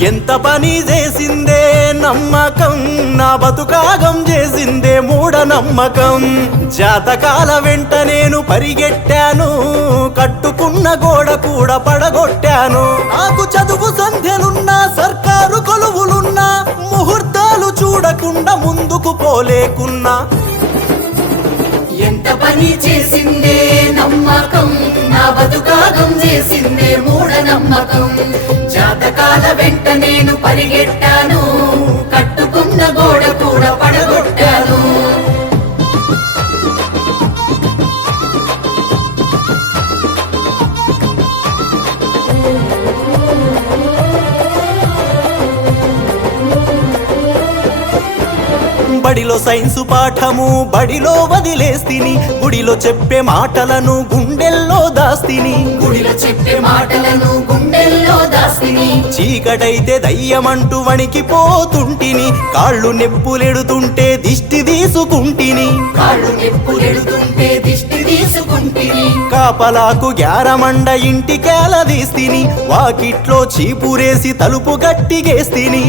ఎంత పని చేసిందే నమ్మకం నా బతుకాగం చేసిందే మూఢ నమ్మకం జాతకాల వెంట నేను పరిగెట్టాను కట్టుకున్న గోడ కూడా పడగొట్టాను. నాకు చదువు సంధ్యలున్నా సర్కారు కొలువులున్నా ముహూర్తాలు చూడకుండా ముందుకు పోలేకున్నా. ఎంత పని చేసిందే నమ్మకం నా బతుకాగం చేసిందే మూఢ నమ్మకం జాతకాల వెంట నేను పరిగెట్టాను. కట్టుకున్న గోడ కూడా పడగొట్టాను. బడిలో సైన్సు పాఠము బడిలో వదిలేస్తిని. గుడిలో చెప్పే మాటలను గుండెల్లో దాస్తిని. గుడిలో చెప్పే మాటలను దాస్తిని చీకటైతే దయ్యమంటూ వణికిపోతుంటిని కాళ్ళు నెప్పులెడుతుంటే దిష్టి తీసుకుంటిని. కాళ్ళు నెప్పులెడుతుంటే దిష్టి తీసుకుంటిని. కాపలాకు గ్యారమండ ఇంటికేల తీస్తిని. వాకిట్లో చీపురేసి తలుపు గట్టిగేస్తిని.